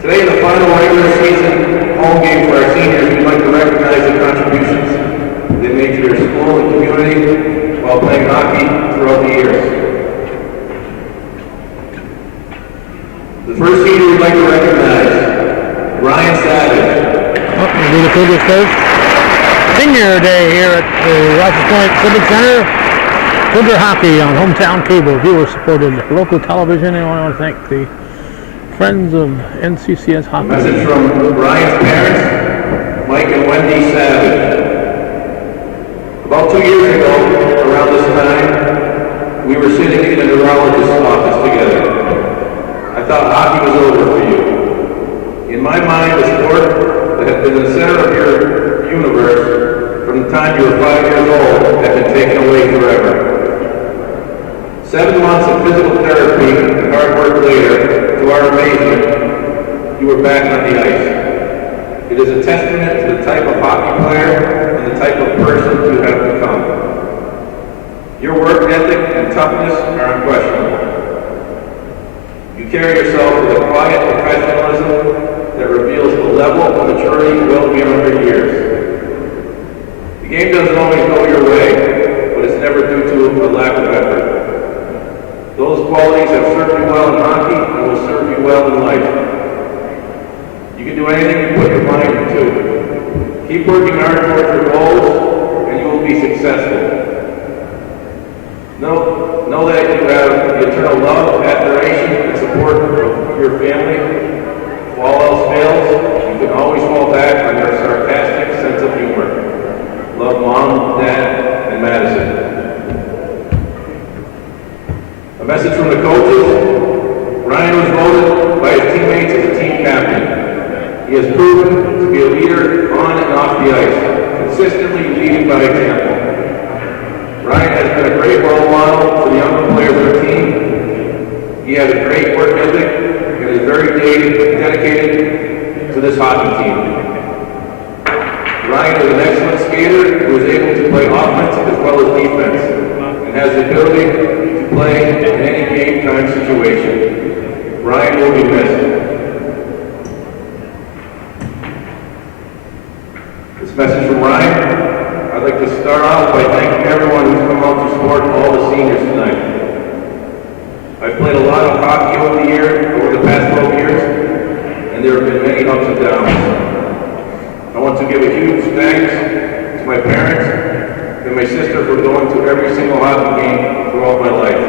Today, in the final regular season home game for our seniors, we'd like to recognize the contributions they made to their school and community while playing hockey throughout the years. The first senior we'd like to recognize, Ryan Savage. We'll do the Cougars first. Senior day here at the Rouses Point Civic Center. Cougar hockey on hometown cable, viewer-supported local television, and I want to thank the Friends of NCCS Hockey. A message from Ryan's parents, Mike and Wendy Savage. About 2 years ago, around this time, we were sitting in the neurologist's office together. I thought hockey was over for you. In my mind, the sport that had been the center of your universe from the time you were 5 years old had been taken away forever. 7 months of physical therapy and hard work later, to our amazement, you were back on the ice. It is a testament to the type of hockey player and the type of person you have become. Your work ethic and toughness are unquestionable. You carry yourself with a quiet professionalism that reveals a level of maturity well beyond your years. The game doesn't always go your way, but it's never due to a lack of effort. Those qualities have served you well in hockey and will serve you well in life. You can do anything you put your mind to. Keep working hard towards your goals and you will be successful. Know that you have the eternal love, admiration, and support of your family. If all else fails, you can always fall back on your sarcastic sense of humor. Love Mom, Dad, and Madison. A message from the coaches. Ryan was voted by his teammates as a team captain. He has proven to be a leader on and off the ice, consistently leading by example. Ryan has been a great role model for the younger players of the team. He has a great work ethic and is very dedicated to this hockey team. Ryan is an excellent skater who is able to play offense as well as defense and has the ability to play in any game time situation. Ryan will be missed. This message from Ryan. I'd like to start off by thanking everyone who's come out to support all the seniors tonight. I've played a lot of hockey over the past 12 years, and there have been many ups and downs. I want to give a huge thanks to my parents and my sister for going to every single hockey game throughout my life.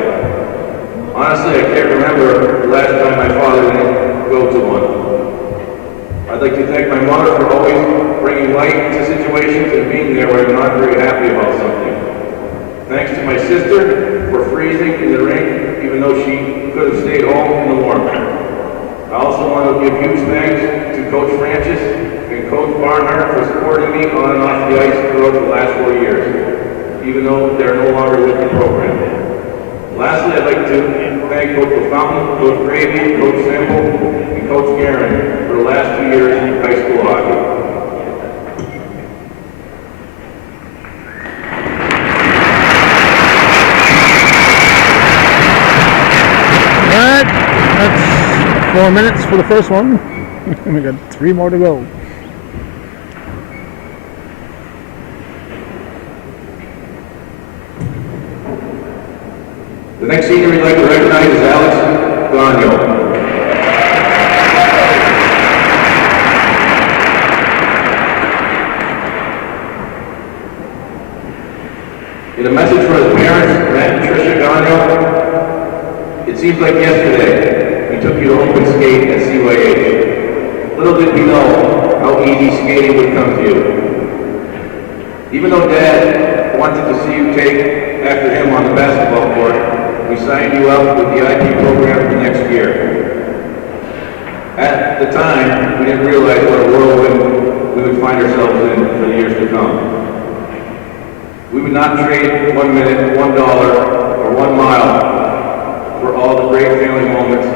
Honestly, I can't remember the last time my father didn't go to one. I'd like to thank my mother for always bringing light to situations and being there when I'm not very happy about something. Thanks to my sister for freezing in the rink, even though she could have stayed home in the warmth. I also want to give huge thanks to Coach Francis and Coach Barnhart for supporting me on and off the ice throughout the last 4 years, even though they're no longer with the program. Lastly, I'd like to thank Coach LaFountain, Coach Gravy, Coach Sample, and Coach Guerin for the last 2 years of high school hockey. All right, that's 4 minutes for the first one. We got 3 more to go. The next senior we'd like to recognize is Alex Gagno. In a message for his parents, Matt and Tricia Gagno, it seems like yesterday we took you to open skate at CYH. Little did we know how easy skating would come to you. Even though Dad wanted to see you take after him on the basketball court, we signed you up with the IP program for next year. At the time, we didn't realize what a whirlwind we would find ourselves in for the years to come. We would not trade 1 minute, $1, or 1 mile for all the great family moments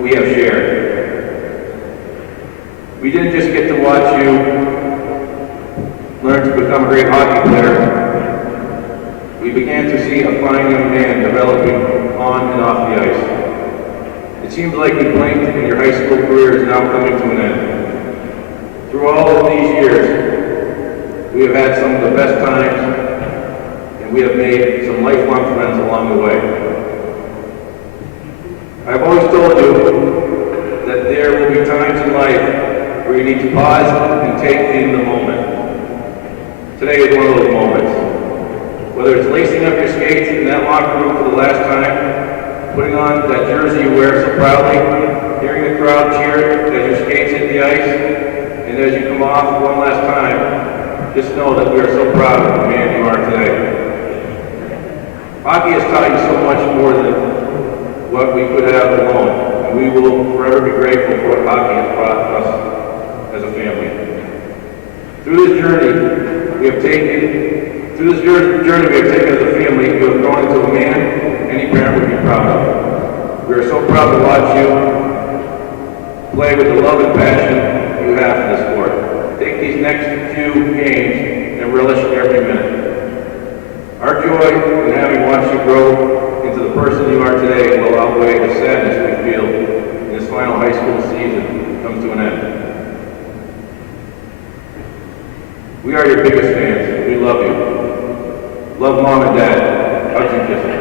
we have shared. We didn't just get to watch you learn to become a great hockey player. We began to see a fine young man developing on and off the ice. It seems like you blinked and your high school career is now coming to an end. Through all of these years, we have had some of the best times, and we have made some lifelong friends along the way. I've always told you that there will be times in life where you need to pause and take in the moment. Today is one of those moments. Whether it's lacing up your skates in that locker room for the last time, putting on that jersey you wear so proudly, hearing the crowd cheer as your skates hit the ice, and as you come off one last time, just know that we are so proud of the man you are today. Hockey has taught you so much more than what we could have alone, and we will forever be grateful for what hockey has brought us as a family. Through this journey we have taken as a family, you have grown into a man any parent would be proud of. We are so proud to watch you play with the love and passion you have for the sport. Take these next few games and relish every minute. Our joy in having watched you grow into the person you are today will outweigh the sadness we feel in this final high school season come to an end. We are your biggest fans. We love you. Love Mom and Dad. Hugs and kisses.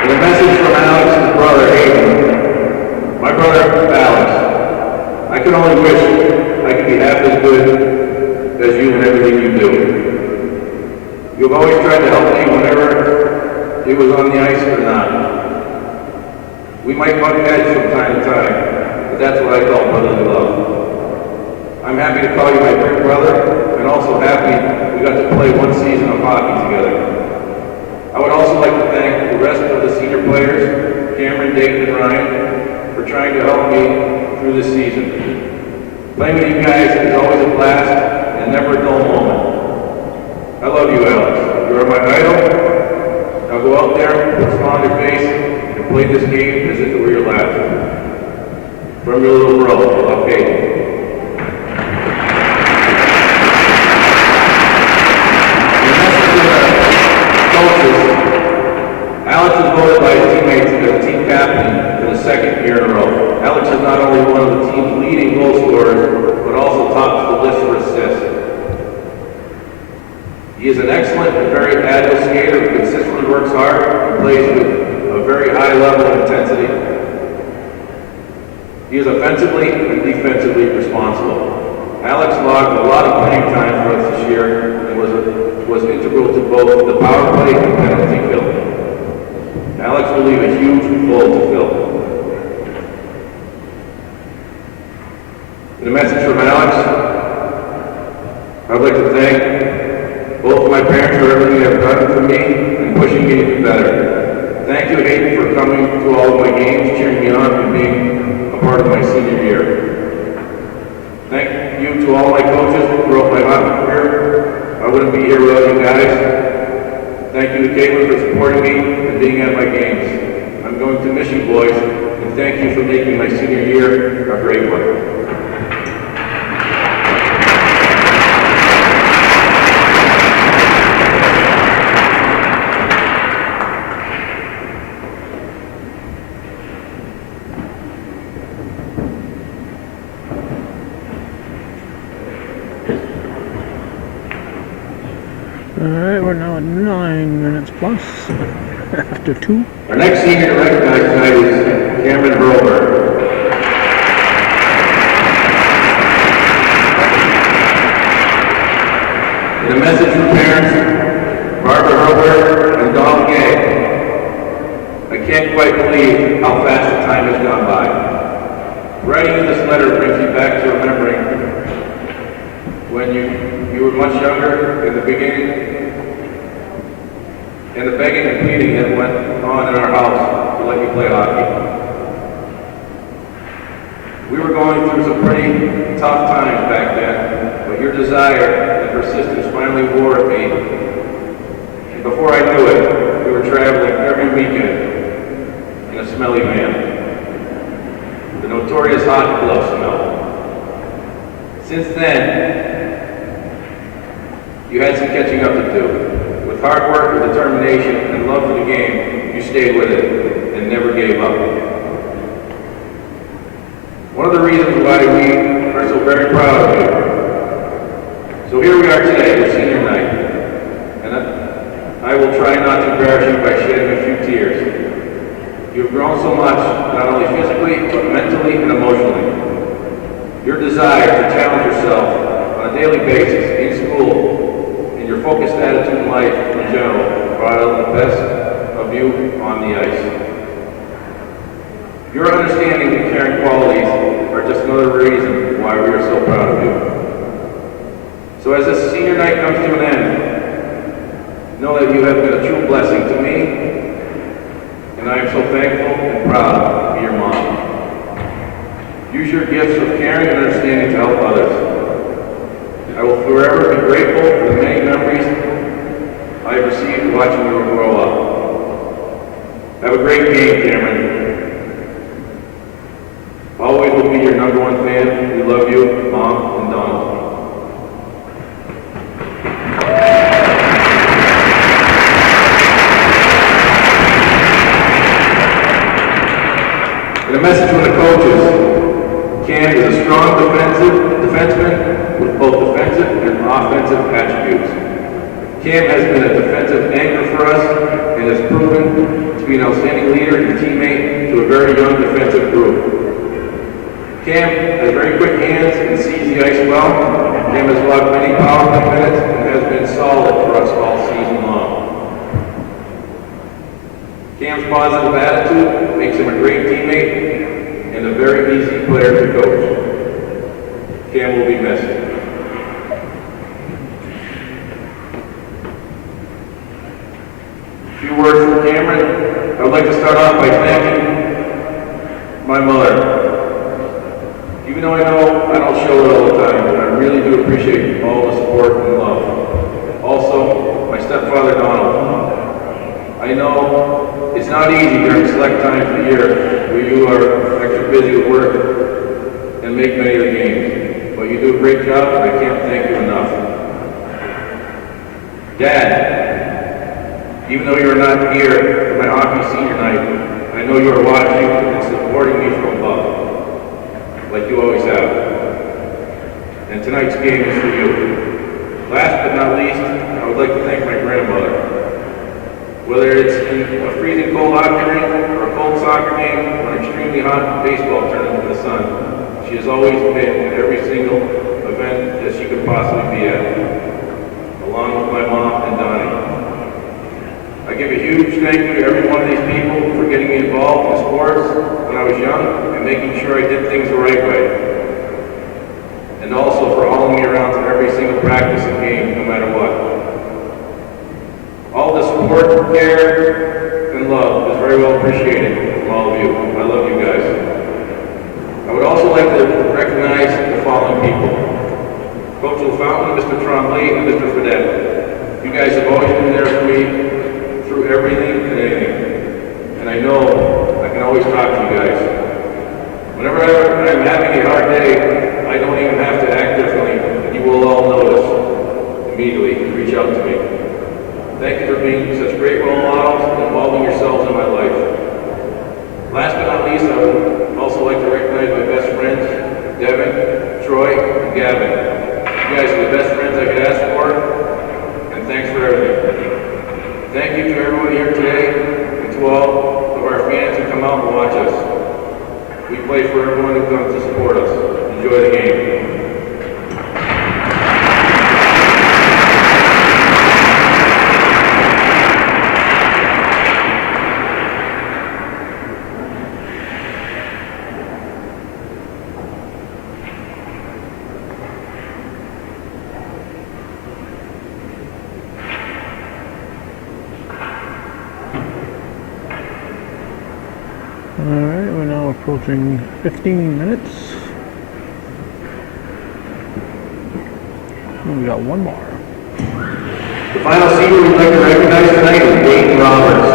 And a message from Alex's brother, Hayden. My brother, Alex. I could only wish I could be half as good as you in everything you do. You have always tried to help me whenever it was on the ice or not. We might butt heads from time to time, but that's what I call brotherly love. I'm happy to call you my big brother, and also happy we got to play one season of hockey together. I would also like to thank the rest of the senior players, Cameron, Dayton, and Ryan, for trying to help me through this season. Playing with you guys is always a blast and never a dull moment. I love you, Alex. You are my idol. Now go out there, put a smile on your face, and play this game as if it were your last. From your little bro, love Hayden. Alex was voted by his teammates as team captain for the second year in a row. Alex is not only one of the team's leading goal scorers, but also tops the list for assists. He is an excellent and very agile skater who consistently works hard and plays with a very high level of intensity. He is offensively and defensively responsible. Alex logged a lot of playing time for us this year and was integral to both the power play and penalty kill. Alex will leave a huge hole to fill. In a message from Alex, I'd like to thank both of my parents for everything they have done for me and pushing me to be better. Thank you, Hayden, for coming to all of my games, cheering me on, and being a part of my senior year. Thank you to all my coaches throughout my hockey career. I wouldn't be here without you guys. Thank you to Caitlin for supporting me and being at my games. I'm going to miss you, boys, and thank you for making my senior year a great one. Alright, we're now at 9 minutes plus after 2. Our next senior to recognize tonight is Cameron Hurlbert. In a message from parents, Barbara Hurlbert and Donald Gay. I can't quite believe how fast the time has gone by. Writing you this letter brings me back to remembering when you were much younger in the beginning, and the begging and pleading that went on in our house to let you play hockey. We were going through some pretty tough times back then, but your desire and persistence finally wore at me. And before I knew it, we were traveling every weekend in a smelly van. The notorious hot glove smell. Since then, you had some catching up to do. With hard work and determination and love for the game, you stayed with it and never gave up. One of the reasons why we are so very proud of you. So here we are today, with senior night, and I will try not to embarrass you by shedding a few tears. You have grown so much, not only physically, but mentally and emotionally. Your desire to challenge yourself on a daily basis in school and your focused attitude in life in general brought out the best of you on the ice. Your understanding and caring qualities are just another reason why we are so proud of you. So as this senior night comes to an end, know that you have been a true blessing to me, and I am so thankful and proud to be your mom. Use your gifts of caring and understanding to help others. I will forever be grateful for the many memories I have received watching you grow up. Have a great game, Cameron. Always will be your number one fan. We love you, Mom and Donald. And a message from the coaches. Cam is a strong defenseman with both defensive and offensive attributes. Cam has been a defensive anchor for us and has proven to be an outstanding leader and teammate to a very young defensive group. Cam has very quick hands and sees the ice well. Cam has logged many power play minutes and has been solid for us all season long. Cam's positive attitude makes him a great teammate and a very easy player to coach. Cam will be missed. A few words from Cameron. I would like to start off by thanking my mother. Even though I know I don't show it all the time, I really do appreciate all the support and love. Also, my stepfather Donald. I know it's not easy during select times of the year where you are extra busy with work and make many of the games. But you do a great job, and I can't thank you enough. Dad, even though you're not here for my hockey senior night, I know you are watching and supporting me from above, like you always have. And tonight's game is for you. Last but not least, I would like to thank my grandmother. Whether it's in a freezing cold hockey rink or a cold soccer game or an extremely hot baseball tournament in the sun, she has always been at every single event that she could possibly be at, along with my mom and Donnie. I give a huge thank you to every one of these people for getting me involved in sports when I was young and making sure I did things the right way. And also for hauling me around to every single practice and game, no matter what. All the support, care, and love is very well appreciated from all of you. I love you guys. I would also like to recognize the following people. Coach LaFountain, Mr. Trombley, and Mr. Fredette. You guys have always been there for me through everything and anything. And I know I can always talk to you guys. Whenever I'm having a hard day, I don't even have to act differently, and you will all notice immediately. Reach out to me. Thank you for being such great role models and involving yourselves in my life. Last but not least, I would also like to recognize my best friends, Devin, Troy, and Gavin. You guys are the best friends I could ask for, and thanks for everything. Thank you to everyone here today, and to all of our fans who come out and watch us. We play for everyone who comes to support us. Enjoy the game. Alright, we're now approaching 15 minutes. And we got one more. The final senior we'd like to recognize tonight is Dayton Roberts.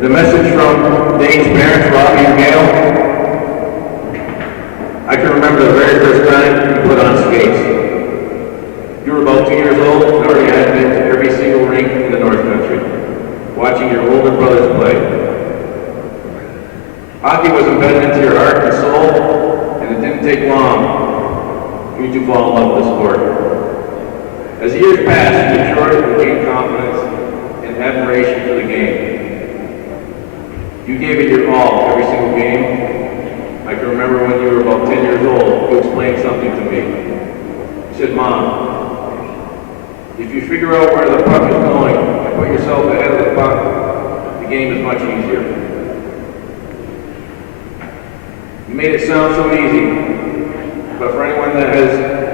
And a message from Dane's parents, Robbie and Gail. I can remember the very first time you put on skates. You were about 2 years old and already had been to every single rink in the North Country, watching your older brothers play. Hockey was embedded into your heart and soul, and it didn't take long for you to fall in love with the sport. As the years passed, you matured and gained confidence and admiration for the game. You gave it your all every single game. I can remember when you were about 10 years old, you explained something to me. You said, "Mom, if you figure out where the puck is going and put yourself ahead of the puck, the game is much easier." You made it sound so easy, but for anyone that has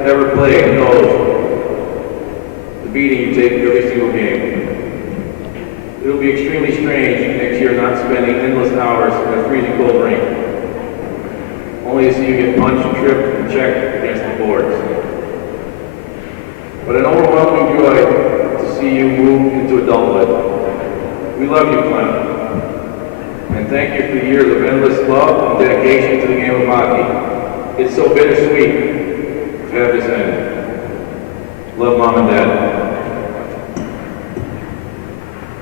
ever played knows the beating you take every single game. It will be extremely strange next year not spending endless hours in a freezing cold rink, only to see you get punched, tripped, and checked against the boards. But an overwhelming joy to see you move into adulthood. We love you, Clem, and thank you for the years of endless love and dedication to the game of hockey. It's so bittersweet to have this end. Love, Mom and Dad.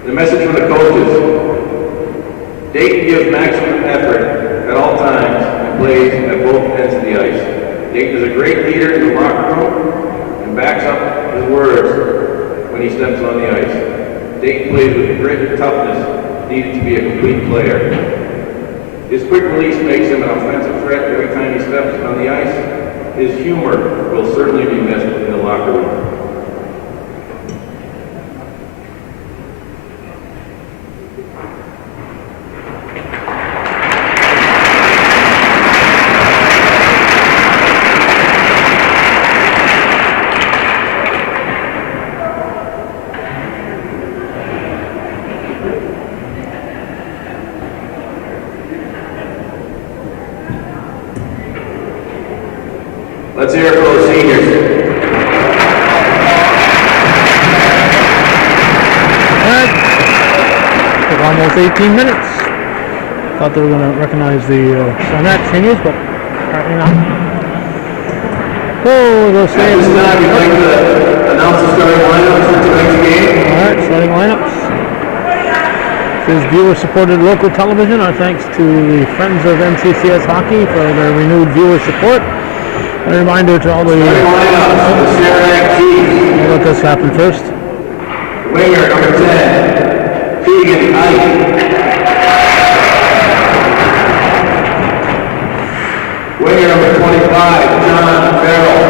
The message from the coaches. Dayton gives maximum effort at all times and plays at both ends of the ice. Dayton is a great leader in the locker room and backs up his words when he steps on the ice. Dayton plays with grit and toughness needed to be a complete player. His quick release makes him an offensive threat every time he steps on the ice. His humor will certainly be missed in the locker room. Let's hear it for the seniors. Alright. Took almost 18 minutes. Thought they were going to recognize the Saranac seniors, but apparently not. Oh, those At this time, we'd like to announce the starting lineups for tonight's game. Alright, starting lineups. This is viewer-supported local television. Our thanks to the Friends of NCCS Hockey for their renewed viewer support. A reminder to all the... lineups for the Saranac Chiefs. I'll let this happen first. Winger number 10, Keegan Ike. Winger number 25, John Farrell.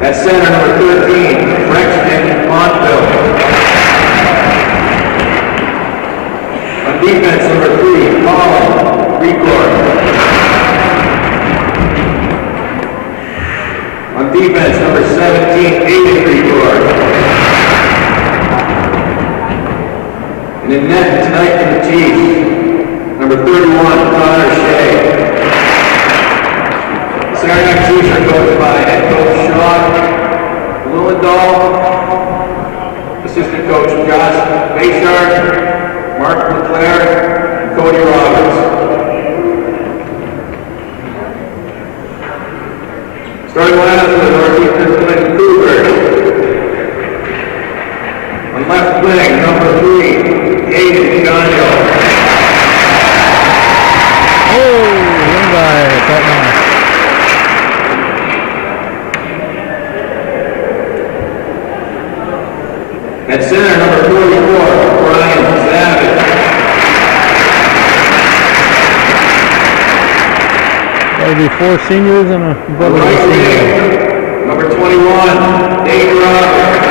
At center number 13, Brexton Montville. On defense number 3, Colin Record. On defense, number 17, Aiden Record. And in net tonight for the Chiefs, number 31, Connor Shea. The Saranac Chiefs are coached by head coach Sean Lillendahl, assistant coach Josh Bayshard, Mark LeClaire, and Cody Roberts. Starting lineup for the Northeastern Connecticut Cougars. On left wing, number 3, Aiden Gagnon. Oh, one guy, that nice. At center, number 44, Brian Savage. That'll be 4 seniors and a brother. Right wing, number 21, Dave Roberts.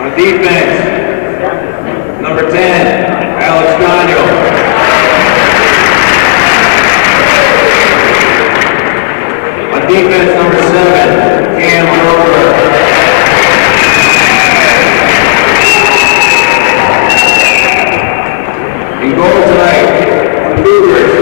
On defense, number 10, Alex Gagnon. On defense, number 7, Cam Roper. In goal tonight, the Cougars,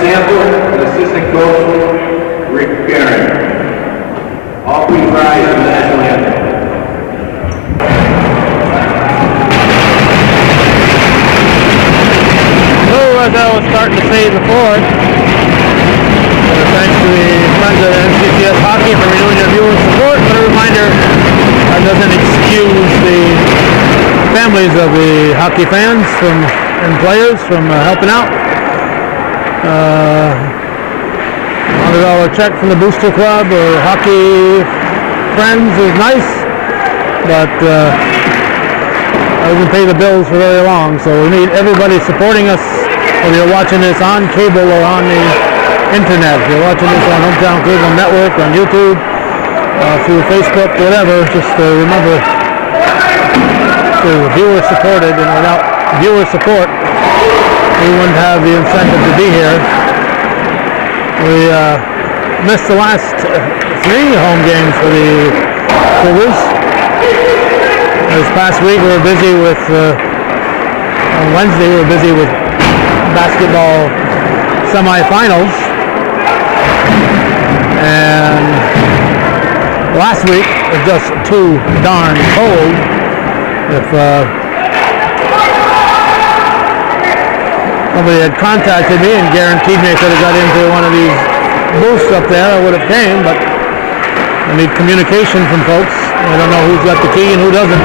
Sample and assistant coach Rick Barron. All please rise for the national anthem. As I was starting to say before, thanks to the friends of NCCS Hockey for renewing their viewer support, but a reminder, that doesn't excuse the families of the hockey fans and players from helping out. $100 check from the Booster Club or Hockey Friends is nice, but doesn't pay the bills for very long, so we need everybody supporting us. Whether you're watching this on cable or on the internet, if you're watching this on Hometown Cable Network, on YouTube, through Facebook, whatever, just remember to viewer supported, and without viewer support, we wouldn't have the incentive to be here. We missed the last 3 home games for the Cougars. This past week we were busy with, on Wednesday we were busy with basketball semifinals, and last week was just too darn cold. If somebody had contacted me and guaranteed me I could have got into one of these booths up there, I would have came, but I need communication from folks. I don't know who's got the key and who doesn't.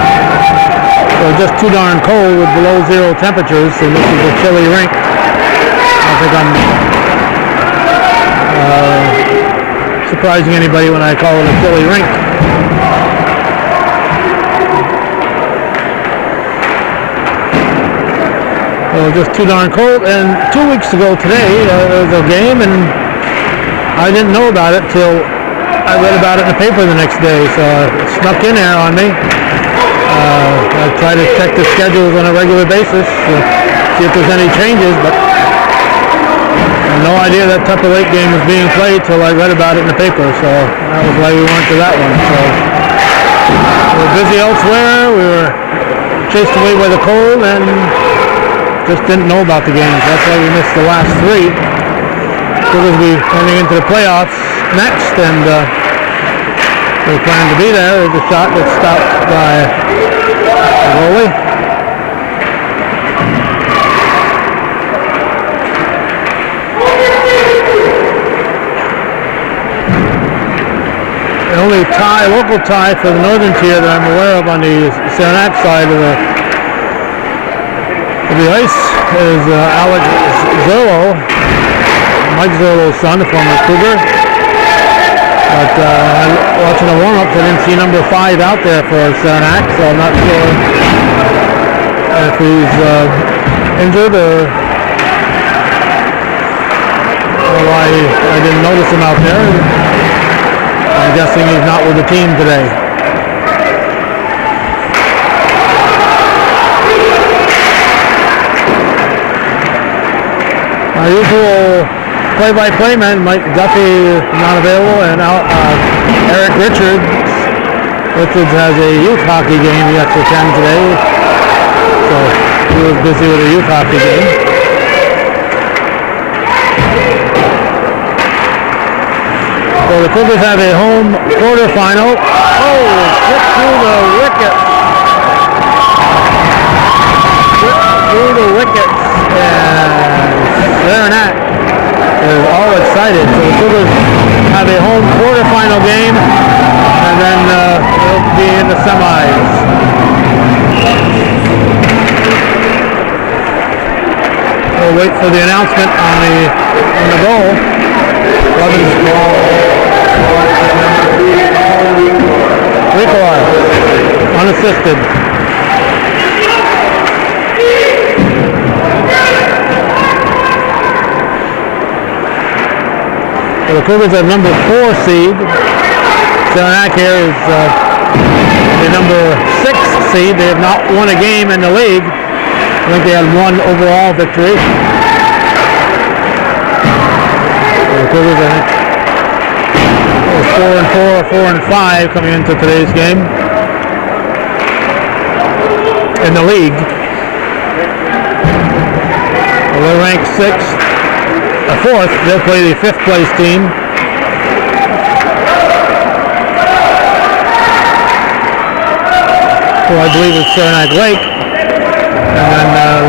So just too darn cold with below 0 temperatures, and this is a chilly rink. I don't think I'm surprising anybody when I call it a chilly rink. So just too darn cold. And 2 weeks ago today, there was a game, and I didn't know about it till I read about it in the paper the next day, so it snuck in there on me. I try to check the schedules on a regular basis to see if there's any changes, but I had no idea that Tupper Lake game was being played till I read about it in the paper, so that was why we went to that one. So we were busy elsewhere, we were chased away by the cold, and just didn't know about the games. That's why we missed the last 3. Cougars will be heading into the playoffs next, and we plan to be there. There's a shot that's stopped by the goalie. The only tie, local tie for the northern tier that I'm aware of on the Saranac side of the ice is Alex Zerlo, Mike Zerlo's son, the former Cougar. But watching the warm-ups, I didn't see number 5 out there for Saranac, so I'm not sure if he's injured or why I didn't notice him out there. I'm guessing he's not with the team today. Our usual play-by-play man, Mike Duffy, not available, and Eric Richards. Richards has a youth hockey game he has to attend today, so he was busy with a youth hockey game. So the Cougars have a home quarterfinal. Oh, hit through the wickets. Hit through the wickets, and Saranac is all excited. So the Cougars have a home quarterfinal game, and then they'll be in the semis. We'll wait for the announcement on the goal. Levin's goal. Ricola, unassisted. So the Cougars are number 4 seed. Saranac here is the number 6 seed. They have not won a game in the league. I think they had 1 overall victory. So the Cougars, I think, 4-4, 4-5 coming into today's game in the league. So they're ranked 6th. a fourth. They'll play the fifth place team. Who I believe is Saranac Lake. And then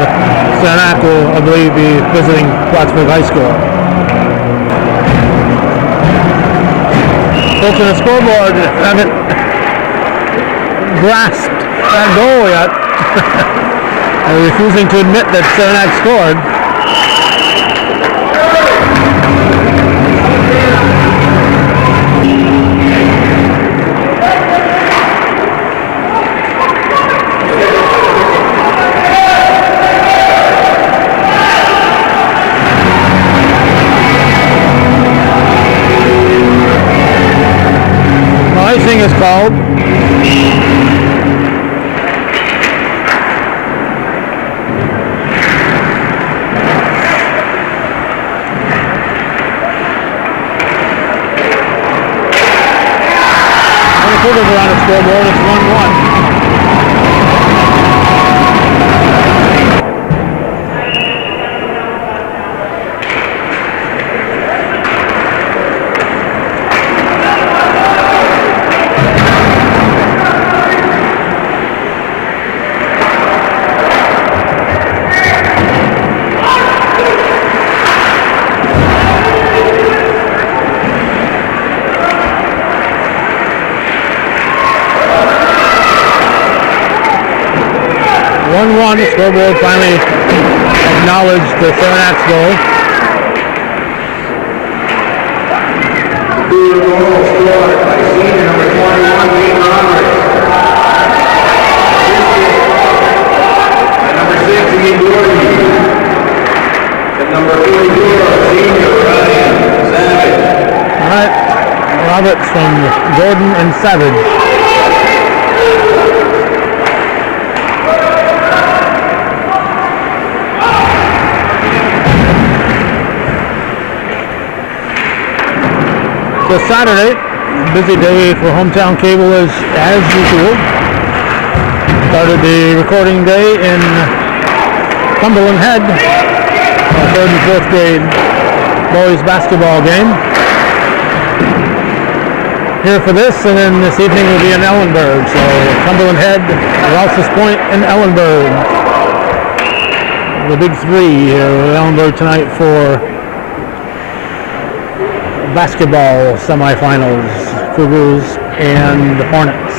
Saranac will, I believe, be visiting Plattsburgh High School. Folks on the scoreboard haven't grasped that goal yet. They're refusing to admit that Saranac scored. Icing is called. Cougars are on the scoreboard. It's 1-1. The scoreboard finally acknowledged the Saranac's goal. Cougar goal scored by senior number 21, Dean Roberts. And number 6, Ian Doherty. And number 44, senior Ryan Savage. All right, Roberts from Gordon and Savage. So Saturday, busy day for Hometown Cable as usual. Started the recording day in Cumberland Head, our 3rd and 4th grade boys basketball game. Here for this, and then this evening will be in Ellenburg. So Cumberland Head, Rouses Point, and Ellenburg. The big three here in Ellenburg tonight for basketball semifinals, Cougars and the Hornets.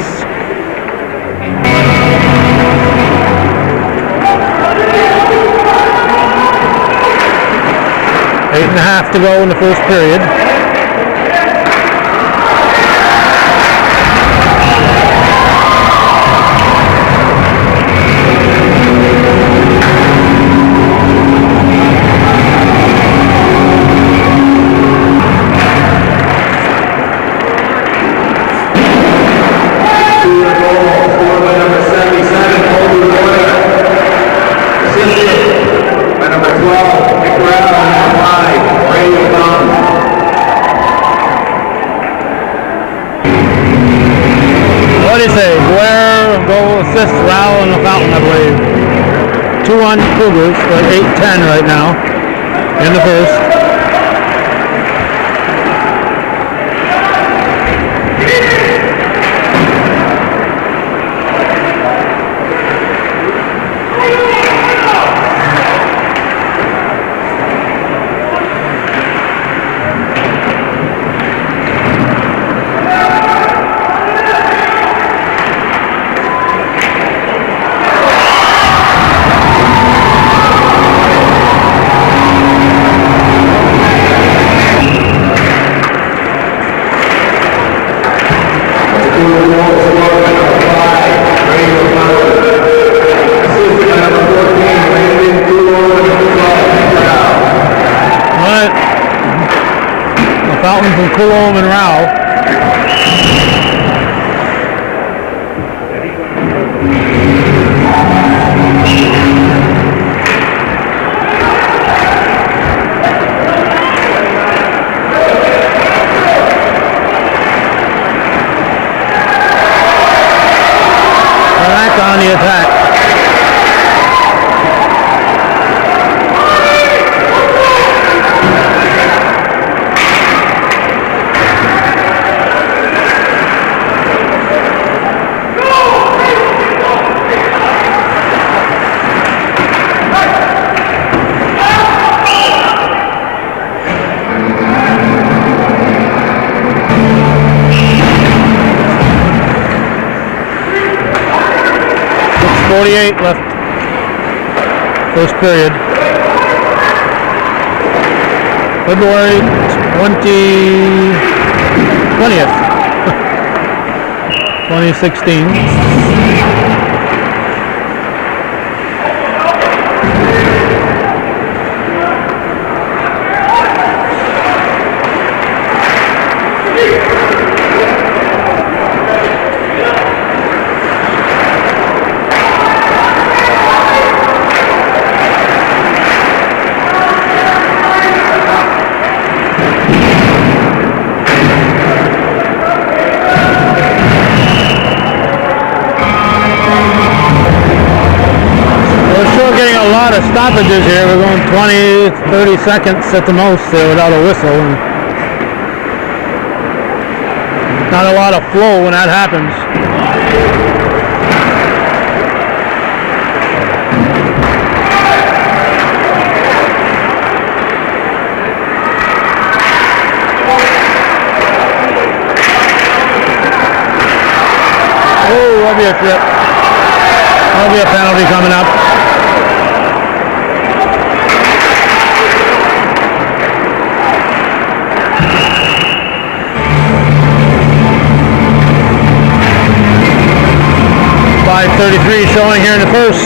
8.5 to go in the first period. Rowell and the Fountain, I believe. 2-1 Cougars, or 8-10 right now in the first. Fountain from Coulomb and Rowell. Saranac on the attack. 2:48 left. First period. February 20th, 2016. Stoppages here. We're going 20, 30 seconds at the most there without a whistle. And not a lot of flow when that happens. Oh, that'll be a trip. That'll be a penalty coming up. Showing here in the first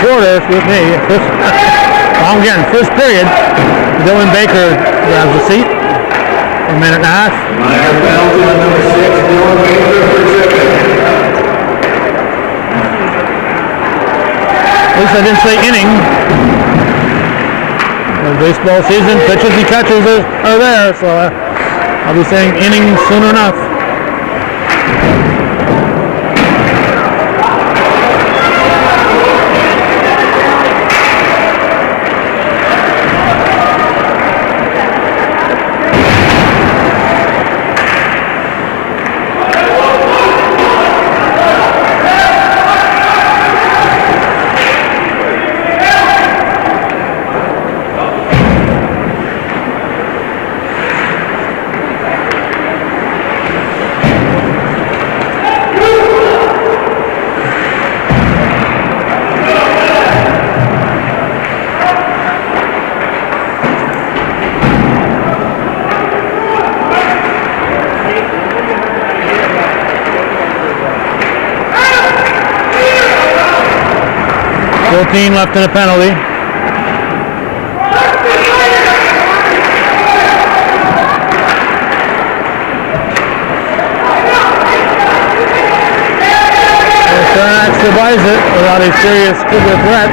quarter with me. First period. Dylan Baker grabs the seat for a minute and a half. Minor penalty on number 6, Dylan Baker for Civic. At least I didn't say inning. The baseball season, pitchers and catchers are there, so I'll be saying inning soon enough. Left in a penalty. Saranac survives it without a serious Cougar threat.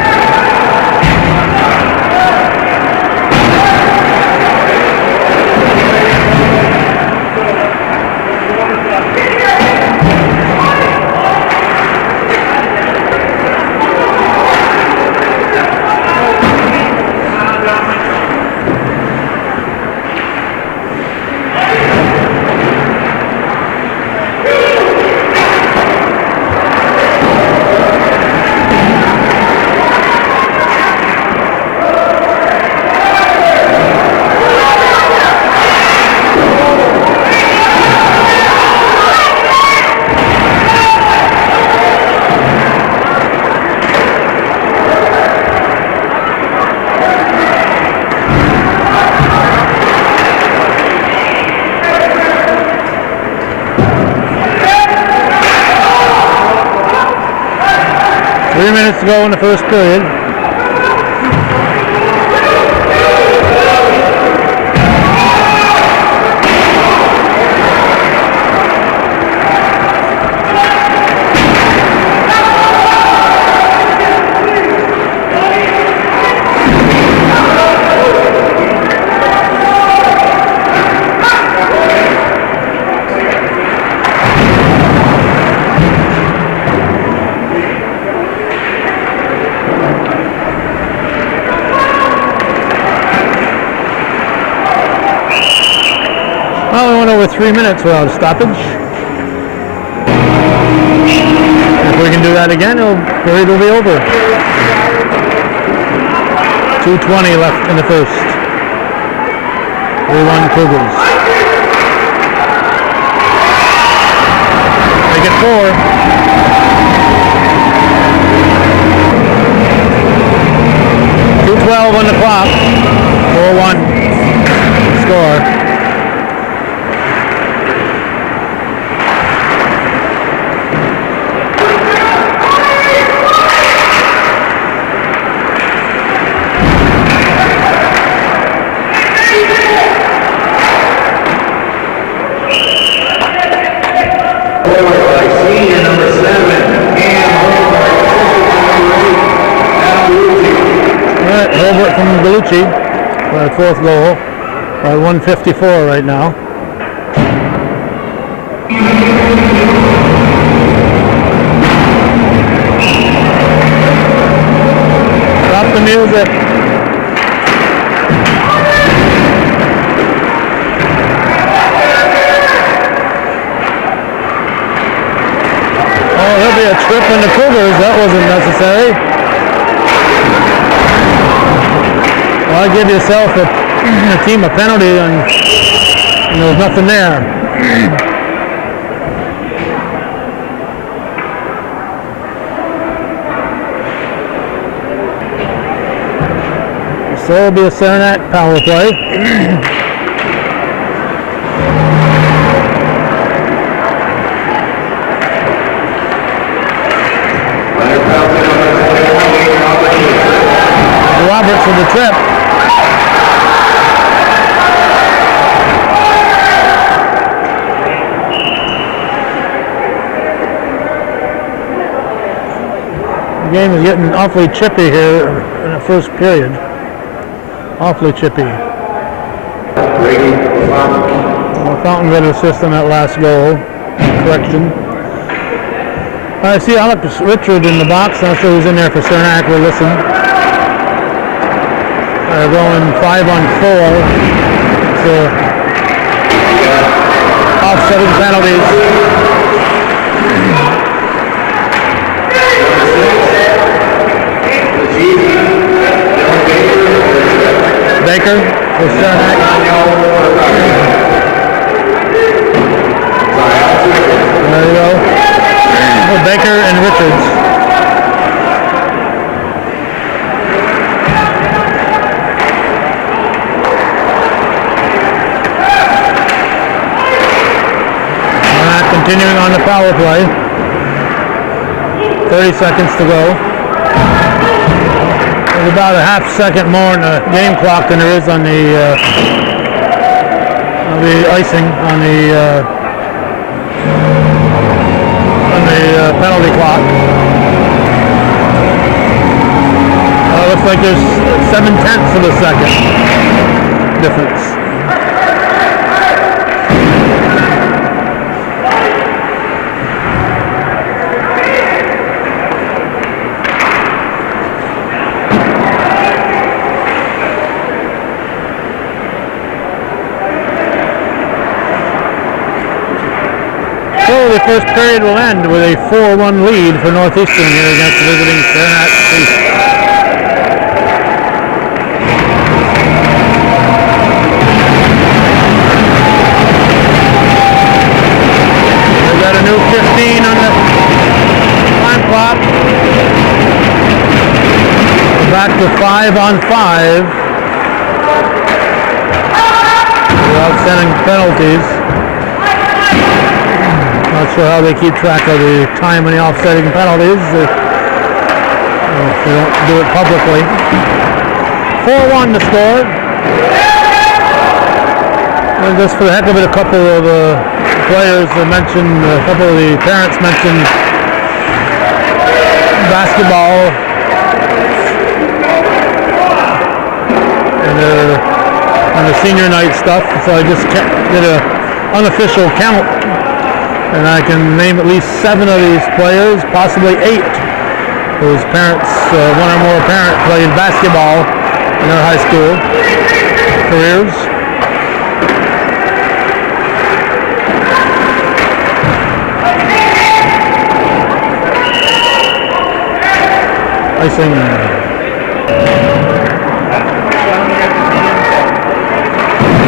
To go in the first period. Well, we went over 3 minutes without a stoppage. If we can do that again, the period will be over. 2:20 left in the first. 3-1 Cougars. Make it 4. 4:12 on the clock. 4-1 score. From Bellucci for the fourth goal by 1:54 right now. Stop the music. Oh, there'll be a trip in the Cougars. That wasn't necessary. Well, give yourself a team a penalty and there was nothing there. So it'll be a Saranac power play. Roberts with the trip. The game is getting awfully chippy here in the first period. Awfully chippy. Fountain got an assist on that last goal. Correction. I see Alex Richard in the box. Not sure who's in there for Saranac. We'll listen. They're going 5-on-4. So offsetting penalties. Baker for Saranac. There you go. Oh, Baker and Richards. Saranac continuing on the power play. 30 seconds to go. There's about a half second more in the game clock than there is on the icing on the penalty clock. Looks like there's 7/10 of a second difference. The first period will end with a 4-1 lead for Northeastern here against the visiting Saranac East. We've got a new 15 on the time clock. We're back to 5-on-5. Without sending penalties. Not sure how they keep track of the time and the offsetting penalties. They don't do it publicly. 4-1 to score. And just for the heck of it, a couple of players mentioned, a couple of the parents mentioned basketball and the senior night stuff. So I just did an unofficial count. And I can name at least 7 of these players, possibly 8, whose parents, one or more parent played basketball in their high school careers. Icing.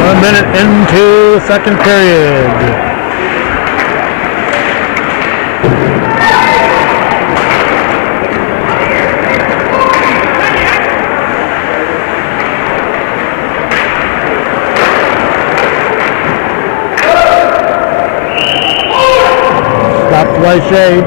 1 minute into the second period. nice shade.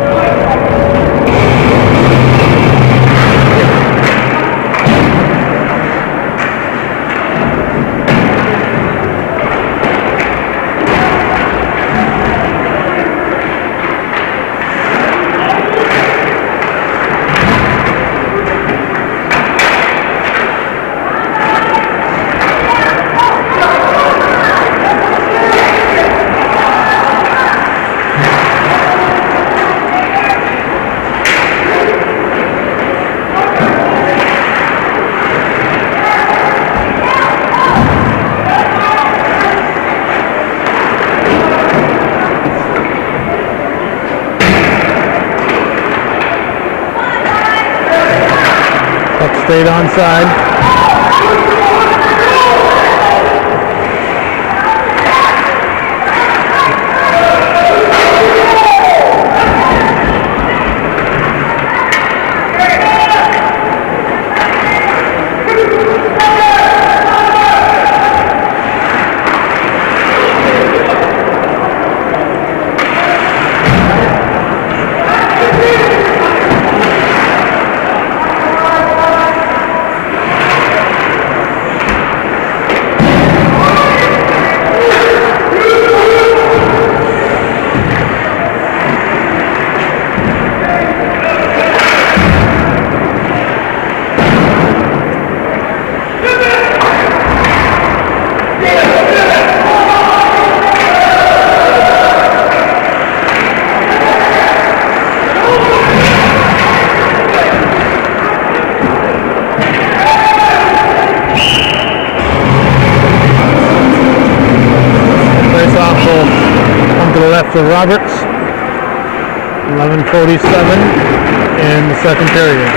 Stayed onside. For Roberts, 11:47 in the second period.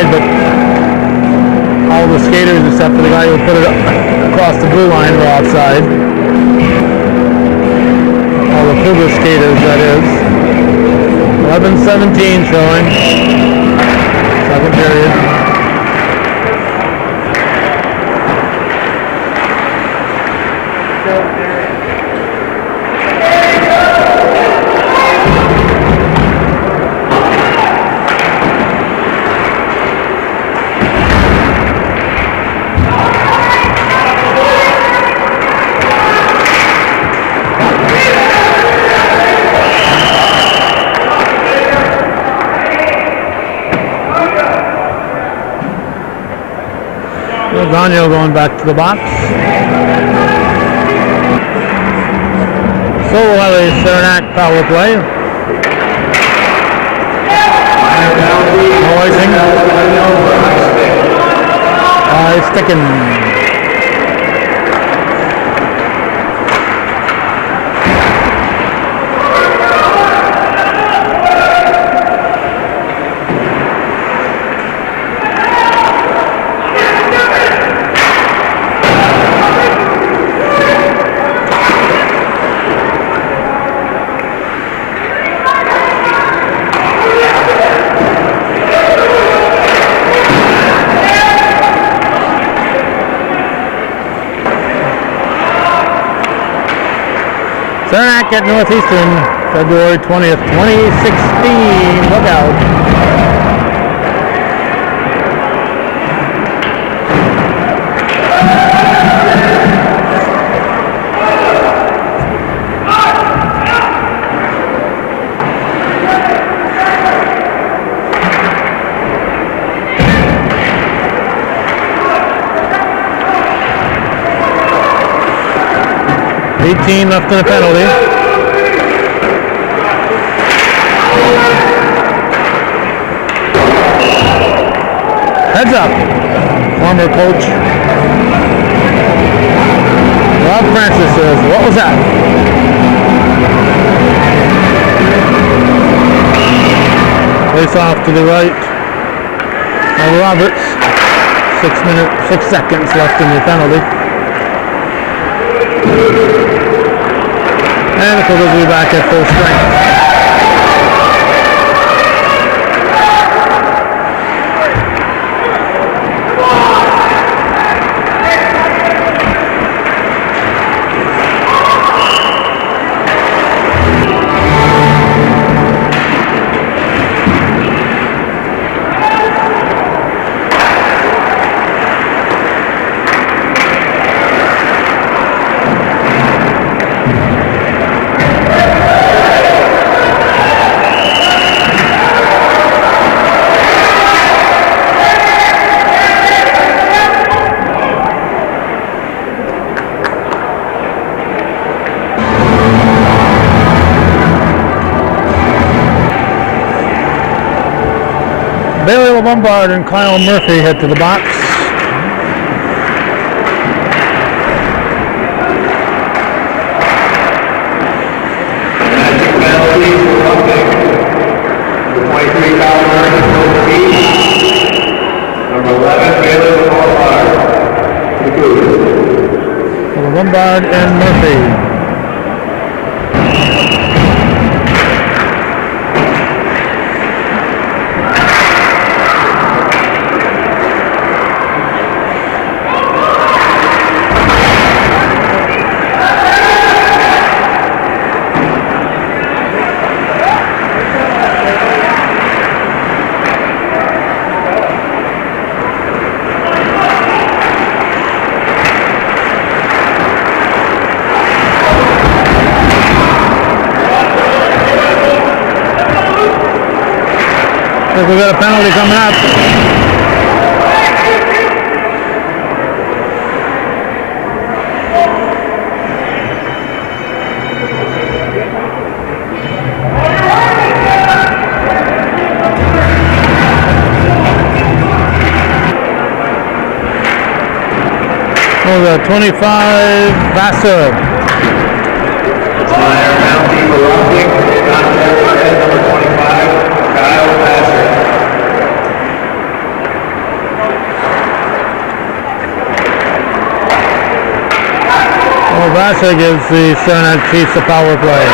But all the skaters except for the guy who put it across the blue line were offside. All the Cougar skaters, that is. 11:17 showing. Second period. Daniel going back to the box. So we'll have a Saranac power play. No icing. Sticking. Saranac at Northeastern, February 20th, 2016. Look out. Left in a penalty. Heads up, former coach. Bob Francis says, what was that? Place off to the right of Roberts. 6 seconds left in the penalty. And the Cougars will be back at full strength. Bailey Lombard and Kyle Murphy head to the box. Magic penalty for roughing. Number 23, Kyle Murphy, number 11, Bailey Lombard. The Cougars. Lombard and Murphy. We got a penalty coming up. Oh, the 25 Vassar. Minor penalty for roughing. Contact with head number 25, Kyle Vassar. Vassar gives the Saranac Chiefs a power play.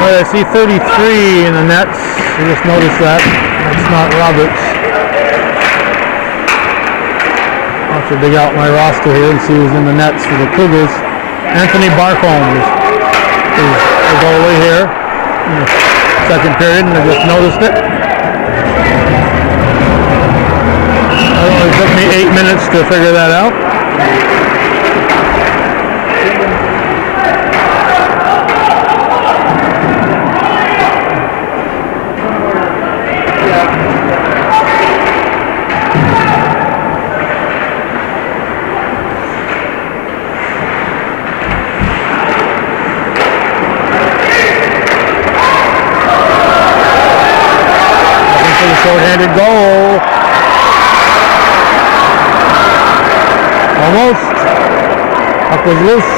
Well, I see 33 in the nets. I just noticed that. That's not Roberts. I'll have to dig out my roster here and see who's in the nets for the Cougars. Anthony Barcombe is the goalie here in the second period, and I just noticed it. It only took me 8 minutes to figure that out. Short-handed goal. Almost. Puck was loose.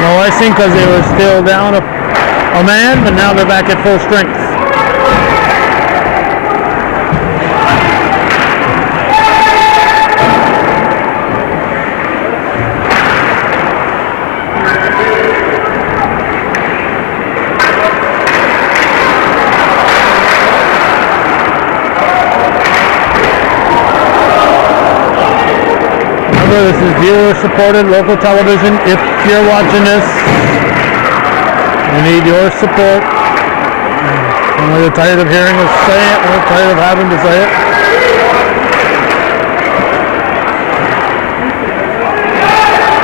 No icing because they were still down a man, but now they're back at full strength. This is viewer-supported local television. If you're watching this, we need your support. We're tired of hearing us say it. We're tired of having to say it.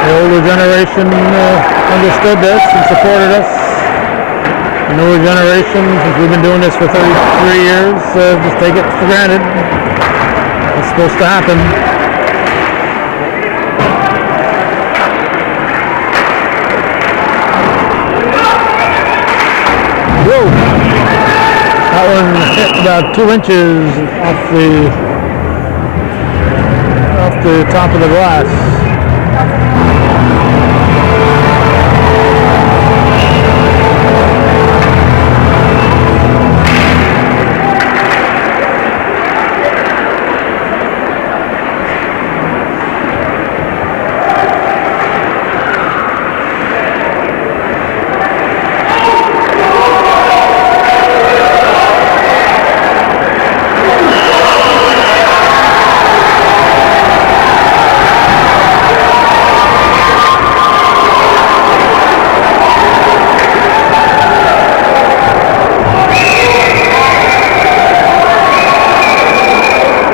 The older generation understood this and supported us. The newer generation, since we've been doing this for 33 years, just take it for granted. It's supposed to happen. That one hit about 2 inches off the top of the glass.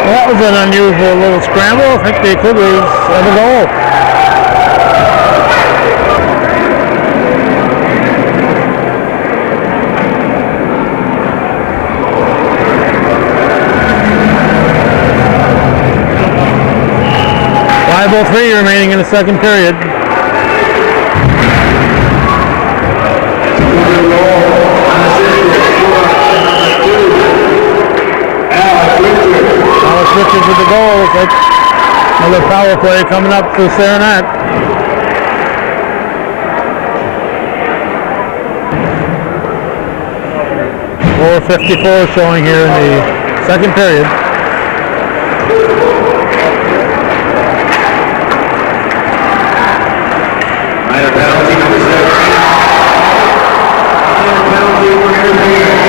That was an unusual little scramble. I think the Cougars have a goal. .5:03 remaining in the second period. Richards with the goal. Looks like another power play coming up for Saranac. .454 showing here in the second period. Minor penalty number 7. Minor penalty for interference.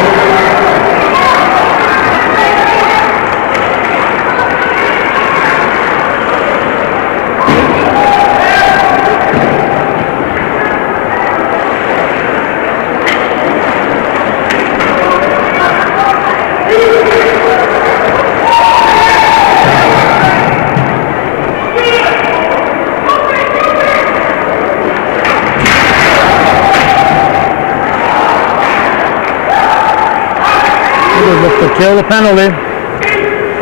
Look to kill the penalty.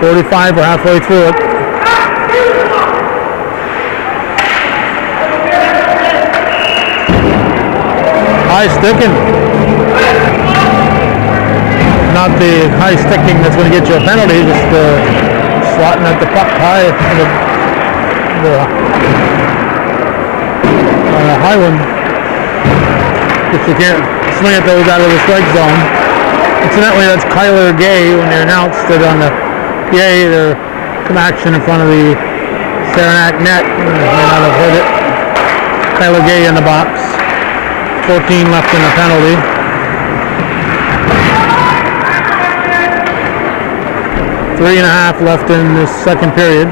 45, we're halfway through it. High sticking. Not the high sticking that's going to get you a penalty, just slotting at the puck high. The high one. If you can't swing at those out of the strike zone. Incidentally, that's Kyler Gay. When they announced it on the PA, there's some action in front of the Saranac net. You may not have heard it. Kyler Gay in the box. 14 left in the penalty. Three and a half left in this second period.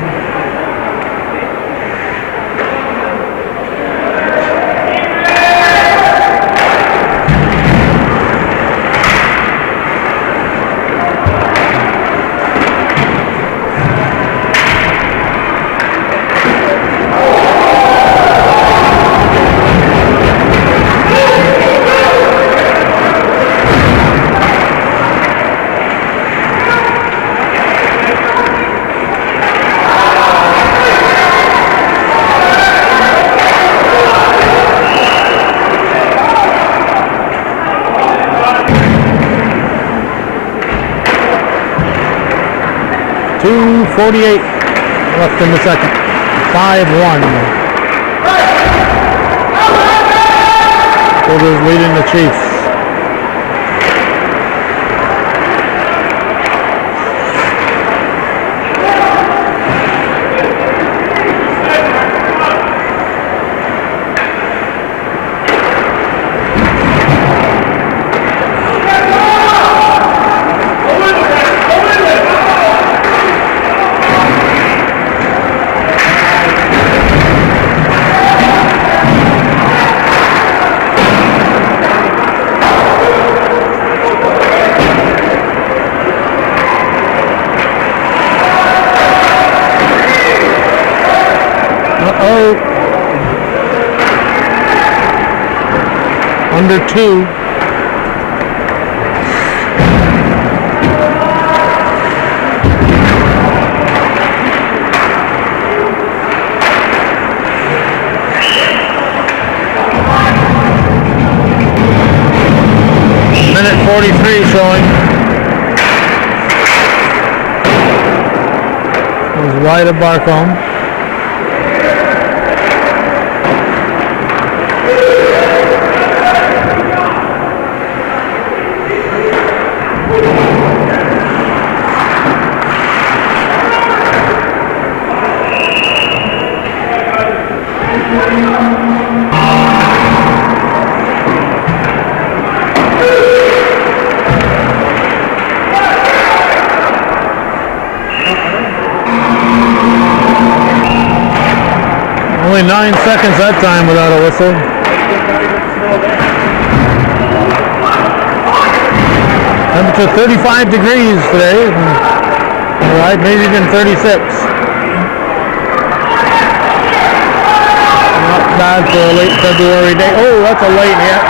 .48 left in the second. 5-1. Cougars leading the Chiefs. Under 2. Minute 43 showing. wide of Barcombe. Only 9 seconds that time without a whistle. Temperature 35 degrees today. All right, maybe even 36. Not bad for a late February day. Oh, that's a late hit.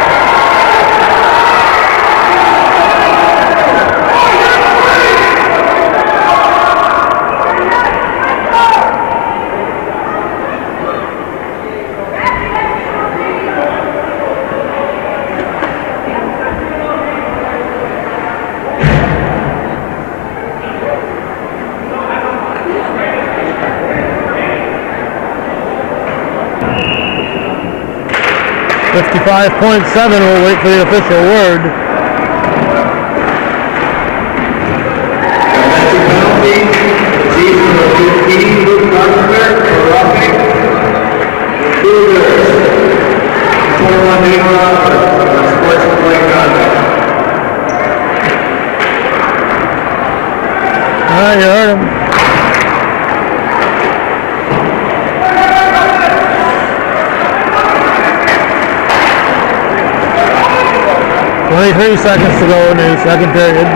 .7, we'll wait for the official word. You heard him. .3 seconds to go in the second period.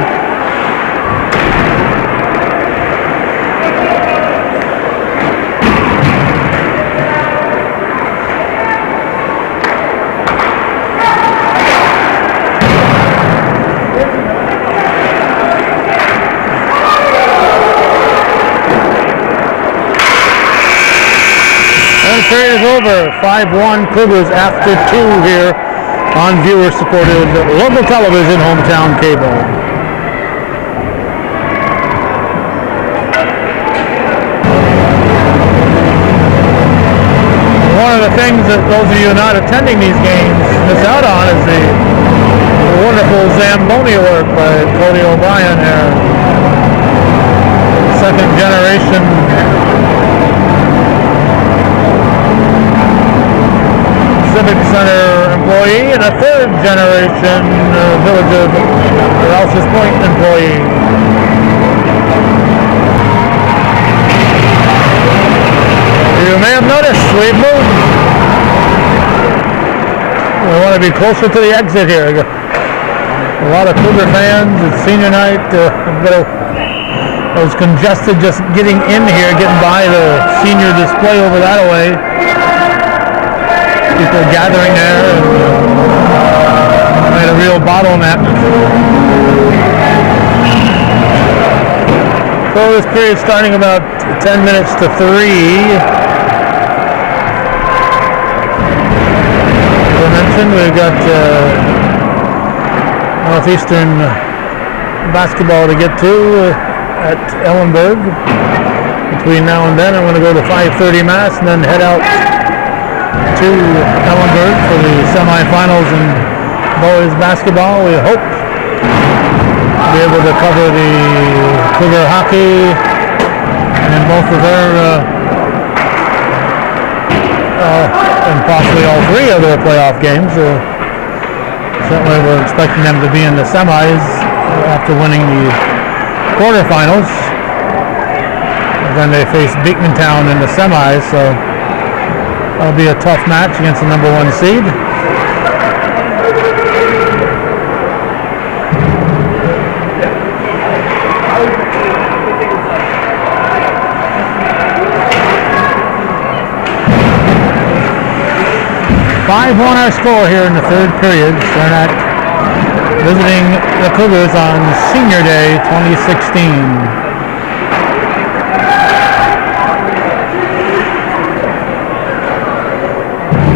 Third period is over. 5-1 Cougars after 2 here on viewer-supported local television, Hometown Cable. One of the things that those of you not attending these games miss out on is the wonderful Zamboni work by Cody O'Brien here. Second generation Civic Center employee and a third generation Village of Rouses Point employee. You may have noticed we've moved. We want to be closer to the exit here. A lot of Cougar fans. It's senior night. It was congested just getting in here, getting by the senior display over that way. People gathering there and made a real bottleneck. So this period starting about 10 minutes to 3. As I mentioned, we've got Northeastern basketball to get to at Ellenburg. Between now and then I'm going to go to 5:30 Mass and then head out to Ellenburg for the semifinals in boys basketball. We hope to be able to cover the Cougar hockey and both of their and possibly all 3 of their playoff games. Certainly we're expecting them to be in the semis after winning the quarterfinals. And then they face Beekmantown in the semis, so that'll be a tough match against the number 1 seed. Our score here in the third period. Saranac visiting the Cougars on Senior Day 2016.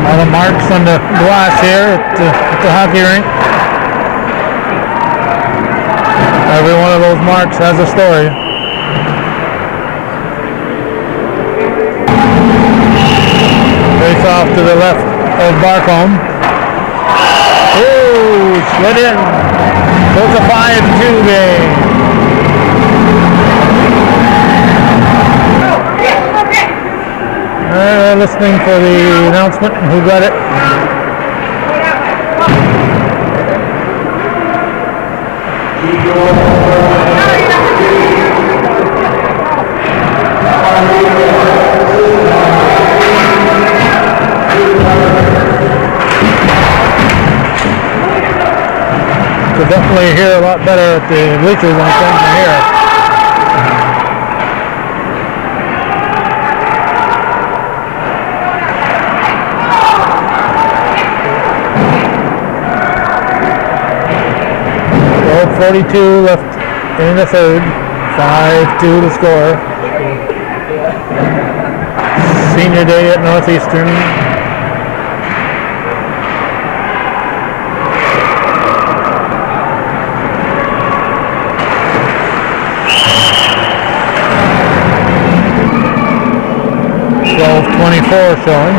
All the marks on the glass here at the hockey rink. Every one of those marks has a story. off to the left of Barcombe. Oh, slid in. So it's a 5-2 game. Listening for the announcement and who got it. Could definitely hear a lot better at the bleachers than it comes from here. Well, 42 left in the third. 5-2 to score. Senior day at Northeastern. .24 showing.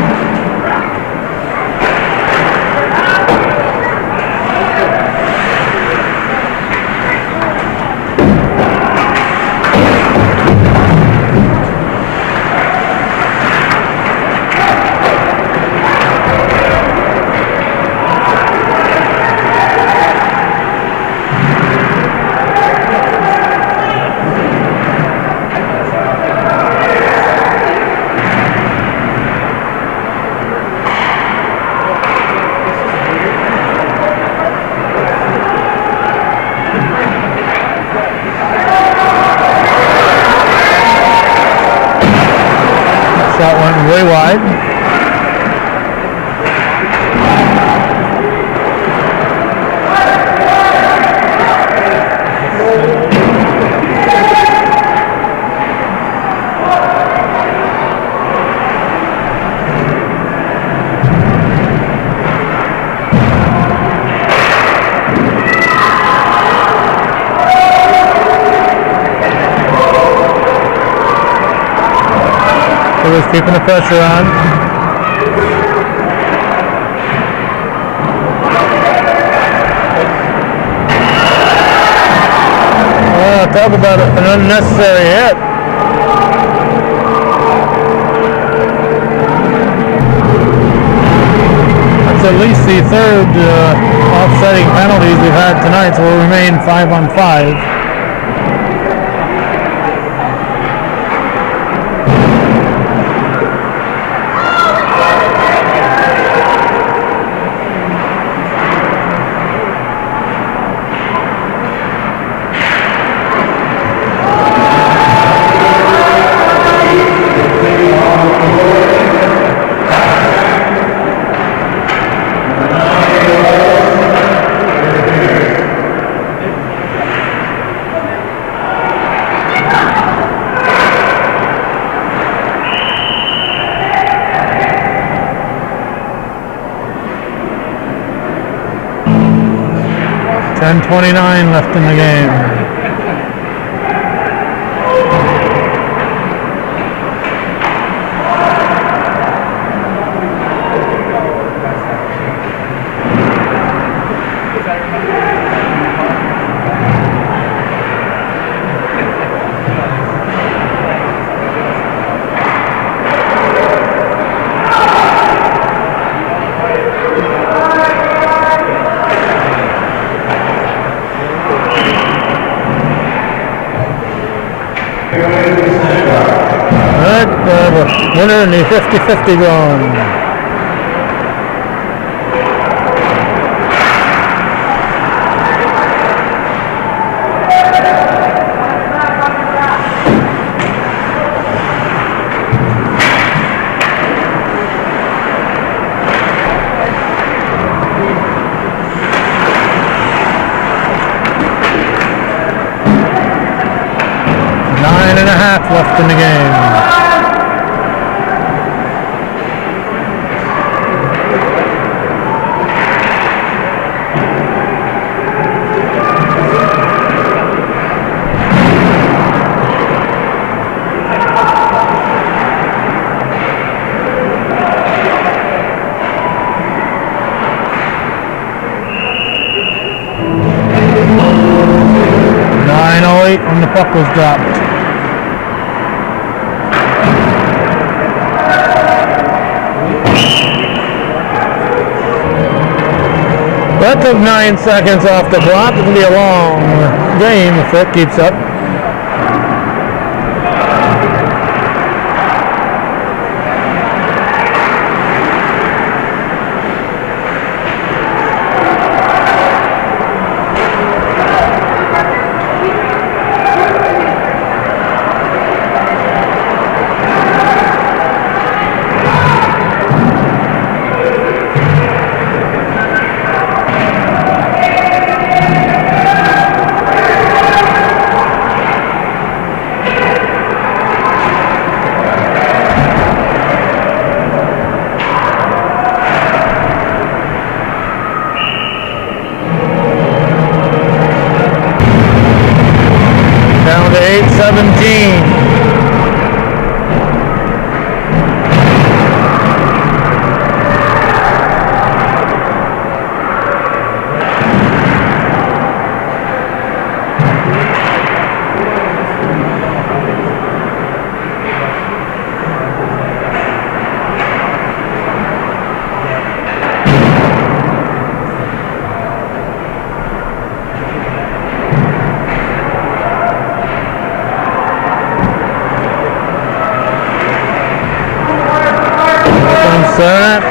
Shot went way wide. Keeping the pressure on. Talk about an unnecessary hit. That's at least the third offsetting penalties we've had tonight, so we'll remain 5-on-5. .29 left in the game. Winner in the 50-50 going. Left in the game. 9:08 when the puck was dropped. That took 9 seconds off the clock. It's going to be a long game if it keeps up. Down to 8:17. Saranac.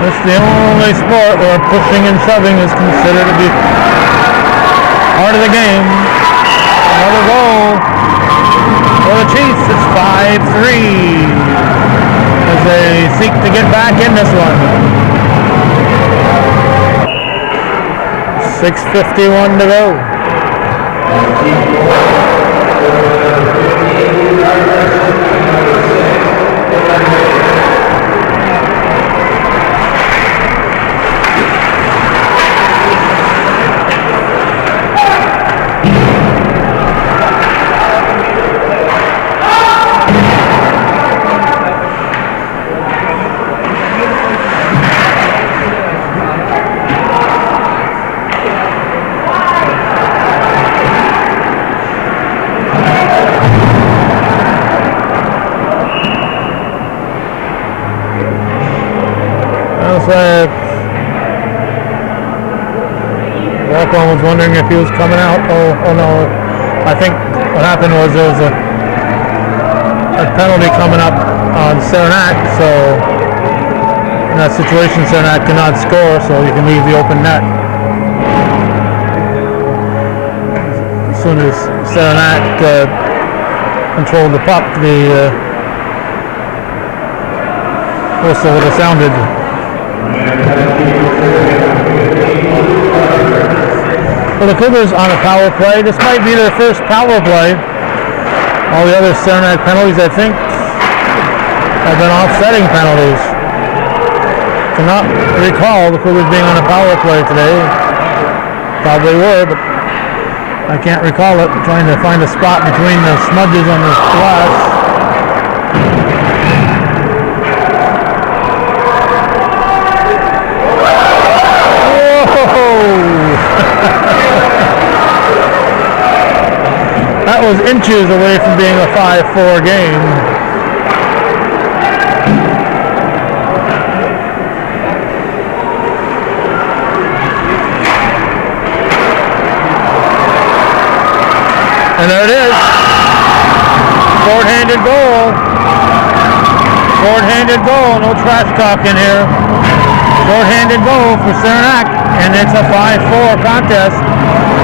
It's the only sport where pushing and shoving is considered to be part of the game. Another goal for the Chiefs. It's 5-3 as they seek to get back in this one. 6:51 to go. Walk-on was wondering if he was coming out. Oh no. I think what happened was there was a penalty coming up on Saranac, so in that situation Saranac cannot score, so you can leave the open net. As soon as Saranac controlled the puck, the whistle would have sounded. Well, the Cougars on a power play. This might be their first power play. All the other Saranac penalties, I think, have been offsetting penalties. Cannot recall the Cougars being on a power play today. Probably were, but I can't recall it. I'm trying to find a spot between the smudges on the glass. That was inches away from being a 5-4 game. And there it is. Short-handed goal. Short-handed goal. No trash talk in here. Short-handed goal for Saranac. And it's a 5-4 contest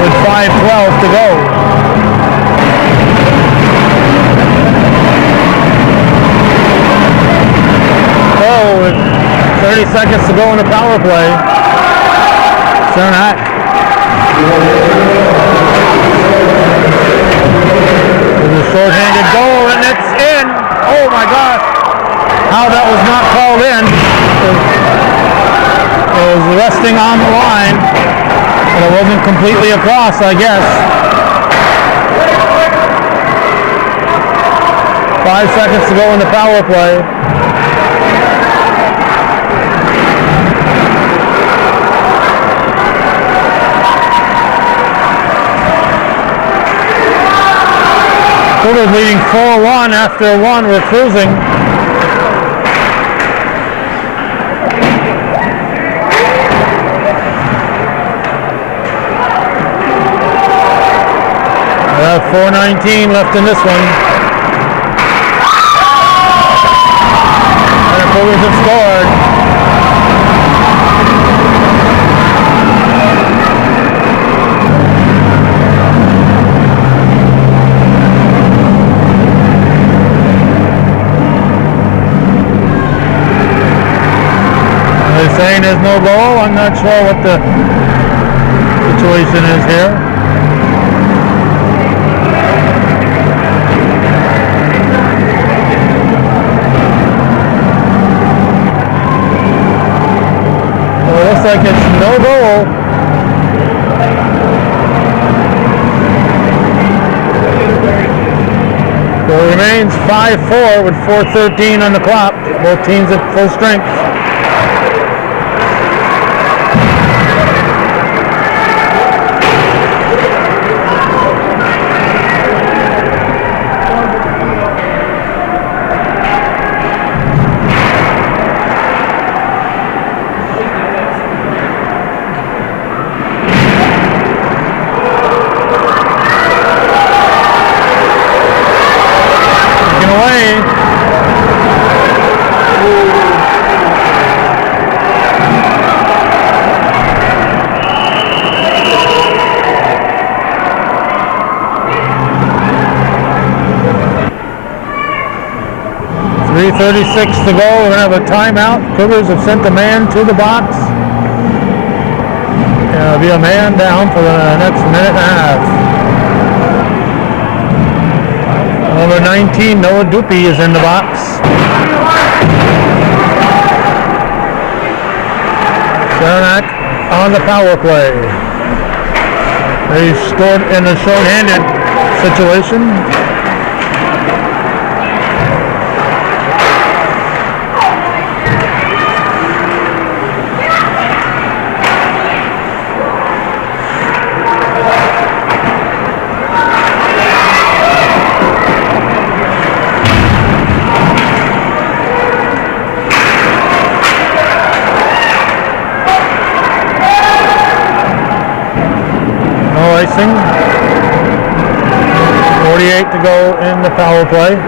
with 5:12 to go. Oh, with 30 seconds to go in the power play. Saranac. With a short-handed goal, and it's in. Oh my gosh. How that was not called in. It was resting on the line, but it wasn't completely across, I guess. 5 seconds to go in the power play. Cougars leading 4-1 after 1. We're cruising. We have 4:19 left in this one. And the Cougars have scored. They're saying there's no goal. I'm not sure what the situation is here. Looks like it's no goal. So it remains 5-4 with 4:13 on the clock. Both teams at full strength. Away. 3:36 to go. We're going to have a timeout. Cougars have sent a man to the box. There'll be a man down for the next minute and a half. Number 19, Noah Dupuy is in the box. Saranac on the power play. They scored in a short-handed situation. Icing. 48 to go in the power play.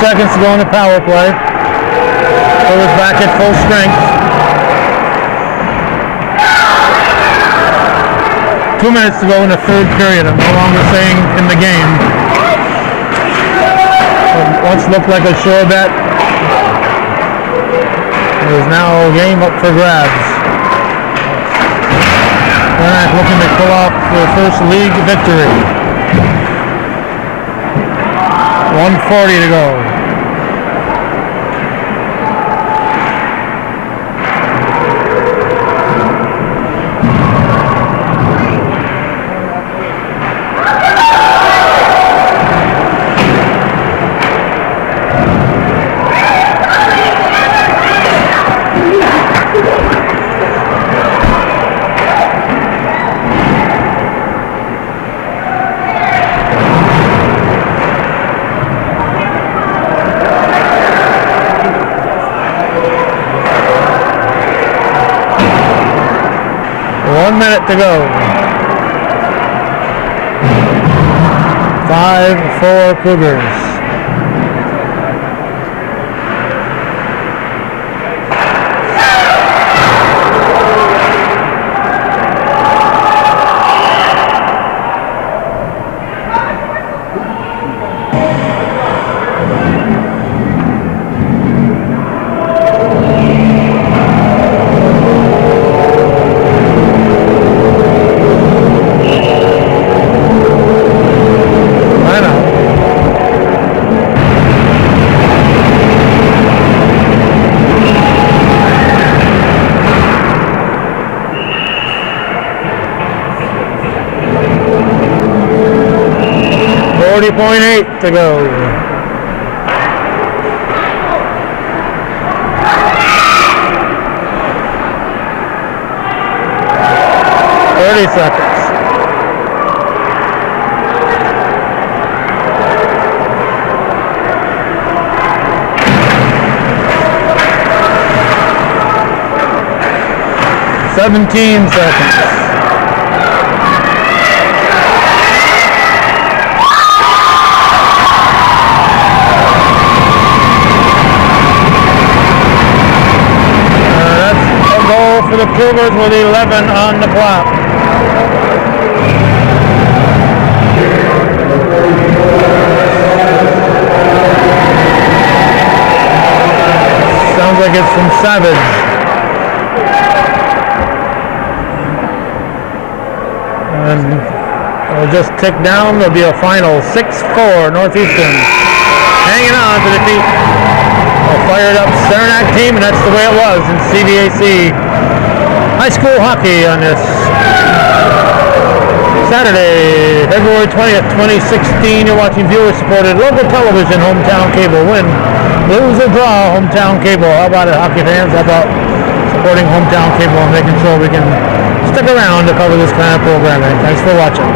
Seconds to go in the power play. Cougars back at full strength. 2 minutes to go in the third period. I'm no longer saying in the game. Once looked like a sure bet. It is now a game up for grabs. Saranac looking to pull off their first league victory. 1:40 to go. To go. 5-4 Cougars. .8 to go. 30 seconds. Seventeen seconds. For the Cougars with 11 on the clock. Sounds like it's from Savage. And it'll just tick down. There'll be a final 6-4 Northeastern. Hanging on to defeat a fired up Saranac team, and that's the way it was in CVAC high school hockey on this Saturday, February 20th, 2016. You're watching viewer-supported local television, Hometown Cable. Win, lose or draw, Hometown Cable. How about it, hockey fans? How about supporting Hometown Cable and making sure we can stick around to cover this kind of programming? Thanks for watching.